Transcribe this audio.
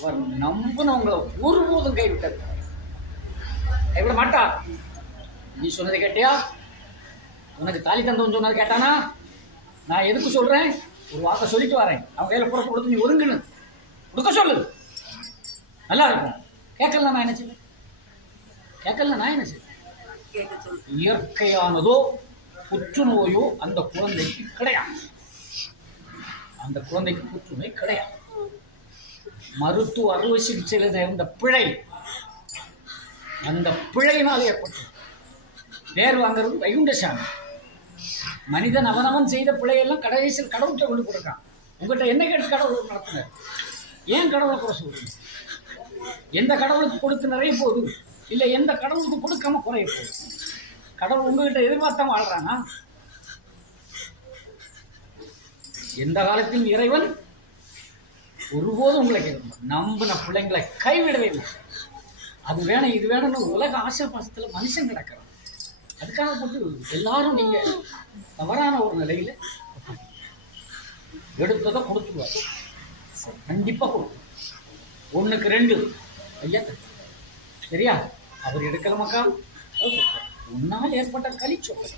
அவர் நம்பினவங்களை ஒருபோதும் கைவிட மாட்டார். நீ சொன்னதை கேட்டியா? உனக்கு தாலி தந்தவன் சொன்னதை கேட்டானா? நான் எதுக்கு சொல்றேன்? ஒரு வார்த்தை சொல்லிட்டு வரேன். அவன் கையில புறப்பு கொடுத்து நீ ஒதுங்குன்னு கொடுக்க சொல்லு, நல்லா இருக்கும். கேட்கல நான் என்ன செய்வேன்? இயற்கையானதோ புற்றுநோயோ அந்த குழந்தைக்கு கிடையாது. அந்த குழந்தைக்கு புற்றுநோய் கிடையாது. மருத்துவ அறுவை சிகிச்சையில் இருந்த பிழை, அந்த பிழையினால் ஏற்பட்டது. பேர் வாங்கிறது வைகுண்டசாமி. மனிதன் அவனவன் செய்த பிழையெல்லாம் கடைசியில் கடவுள்கிட்ட கொண்டு கொடுக்கான். உங்கள்கிட்ட என்ன கேட்டு கடவுள் நடத்தினார்? ஏன் கடவுளை குறை சொல்றீங்க? எந்த கடவுளுக்கு கொடுத்து நிறைய போகுது, இல்லை எந்த கடவுளுக்கு கொடுக்காம குறைய போகுது? கடவுள் உங்ககிட்ட எதிர்பார்த்தா வாழ்றானா? எந்த காலத்தில் இறைவன் ஒருபோதும் உங்களை நம்பின பிள்ளைங்களை கைவிடவே இல்லை. அது வேணும் இது வேணும்னு உலக ஆசை பாசத்துல மனுஷன் கிடக்கிறான். அதுக்காக போட்டு எல்லாரும் நீங்க தவறான ஒரு நிலையில எடுத்ததை கொடுத்துருவாரு. கண்டிப்பா கொடுக்கும். 1க்கு 2 ஐயா சரியா? அவர் எடுக்கல மக்கா. உன்னால் ஏற்பட்ட களி சொல்ல